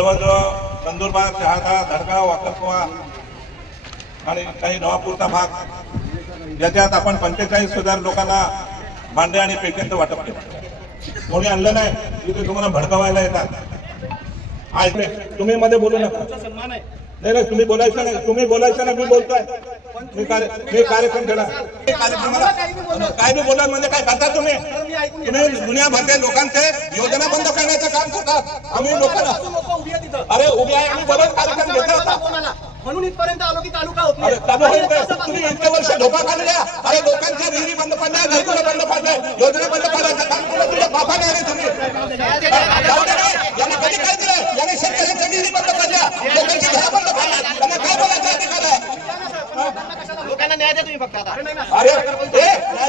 जवळजवळ नंदुरबार शहादा धडगाव वाकरकुवा आणि काही नवापूरचा भाग. याच्यात आपण पंचेचाळीस हजार लोकांना भांडे आणि पेट्यांचं वाटप केलं. कोणी आणलं नाही तिथे तुम्हाला भडकवायला येतात. ऐकले? तुम्ही मध्ये बोलू नका. सन्मान आहे नाही नाही तुम्ही बोलायचं नाही. तुम्ही बोलायचं नाही मी बोलतोय. मी कार्य मी कार्यक्रम केला मी कार्यक्रमाला काय बी बोला म्हणजे काय करता तुम्ही? तुम्ही दुनियाभरच्या लोकांचे योजना बंद करण्याचं काम करतात आम्ही लोकांना अरे उभे आहे आम्ही बरोबर कार्यक्रम घेतला होता? म्हणून इथपर्यंत आलो की तालुका होत अरे तुम्ही इतके वर्ष धोका काढल्या अरे लोकांच्या विहिरी बंद पडल्या घरकुलं बंद पडलंय योजना बंद पडायचं काम केलं तुझ्या बापाने तुम्ही. याने कधी काय दिलं? याने शेतकऱ्यांच्या विहिरी बंद पडल्या लोकांची घरं बंद पडल्या त्यांना काय बोलायचं अधिकार आहे लोकांना न्याय द्या तुम्ही फक्त आता अरे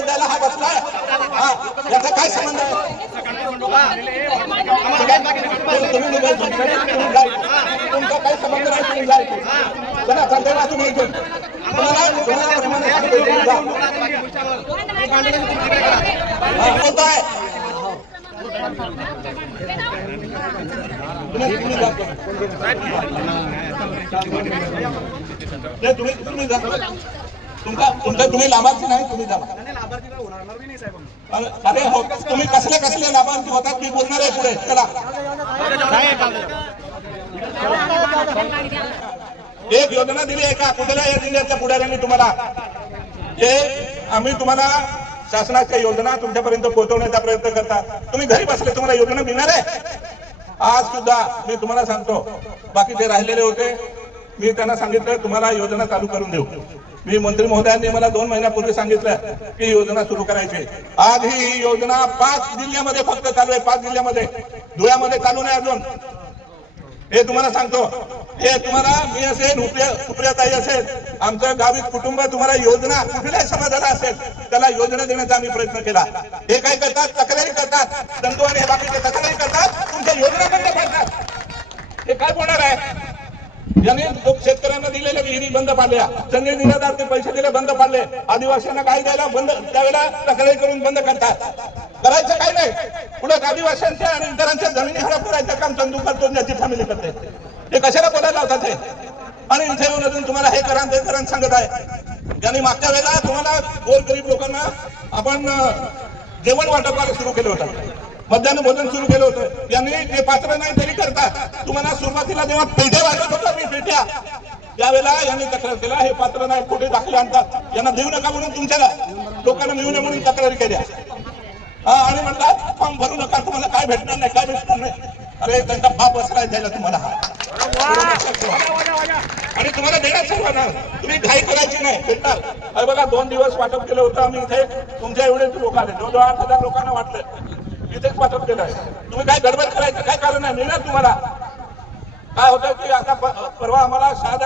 द्यायला हा बसलाय. हा याचा काय संबंध. तुमचा काही संबंध नाही. चला चालतंय ना तुम्ही. हा, बोलतोय. तुम्ही तुम्ही जा. नाही, तुम्ही जा लाभार्थी नाही तुम्ही जा. आम्ही. अरे हो तुम्ही कसले कसले लाभार्थी होतात? मी बोलणार आहे पुढे. चला. एक योजना दिली आहे का कुठल्या या जिल्ह्यातल्या पुढाऱ्यांनी तुम्हाला? हे आम्ही तुम्हाला शासनाच्या योजना तुमच्यापर्यंत पोहोचवण्याचा प्रयत्न करता. तुम्ही घरी बसले तुम्हाला योजना मिळणार आहे? आज सुद्धा मी तुम्हाला सांगतो. बाकी ते राहिलेले होते मी त्यांना सांगितलं तुम्हाला योजना चालू करून देऊ. मी मंत्री महोदयांनी मला दोन महिन्यापूर्वी सांगितलं की योजना सुरू करायची. आज ही योजना पाच जिल्ह्यामध्ये फक्त चालू आहे पाच जिल्ह्यामध्ये. धुळ्यामध्ये चालू नाही अजून. हे तुम्हाला सांगतो. हे तुम्हाला मी असेल सुप्रियाताई असेल आमचं गावी कुटुंब तुम्हाला योजना कुठल्याही समाजाला असेल त्याला योजना देण्याचा आम्ही प्रयत्न केला. हे काय करतात? तक्रारी करतात. दंतू आणि हे बाकीचे तक्रारी करतात. तुमच्या योजना बंद पडतात. हे काय होणार आहे? यांनी शेतकऱ्यांना दिलेल्या विहिरी बंद पाडल्या त्यांनी निराधार ते पैसे दिले बंद पाडले आदिवासींना काय द्यायला बंद त्यावेळेला तक्रारी करून बंद करतात. करायचं काय नाही. उलट आदिवासींच्या आणि इतरांच्या जमिनी हडप करायचं काम चंदू करतो याची फॅमिली करते. हे कशाला बोलायला लावतात हे? आणि इथे येऊन अजून तुम्हाला हे करा ते करा सांगत आहे. ज्यांनी मागच्या वेळेला तुम्हाला गोरगरीब लोकांना आपण जेवण वाटप सुरू केलं होतं. मध्यान्ह भोजन सुरू केलं होतं. यांनी जे पात्र नाही तरी करतात. तुम्हाला सुरुवातीला जेव्हा पेट्या वाटत होता मी पेट्या त्यावेळेला यांनी तक्रार केला हे पात्र नाही कुठे दाखले आणतात. यांना देऊ नका म्हणून तुमच्याला लोकांना मिळू नये म्हणून तक्रारी केल्या. हा आणि म्हणतात फॉर्म भरू नका तुम्हाला काय भेटणार नाही काय भेटणार नाही. अरे त्यांचा बाप असला द्यायला तुम्हाला आणि तुम्हाला देणार सर्वांना. तुम्ही घाई करायची नाही भेटणार. अरे बघा दोन दिवस वाटप केलं होतं आम्ही इथे तुमच्या एवढेच लोक आले. जवळजवळ आठ हजार लोकांना वाटलं. इथेच वाटप केलं आहे. तुम्ही काय गडबड करायचं? काय कारण आहे? मिळणार तुम्हाला? काय होतं की आता परवा आम्हाला साधा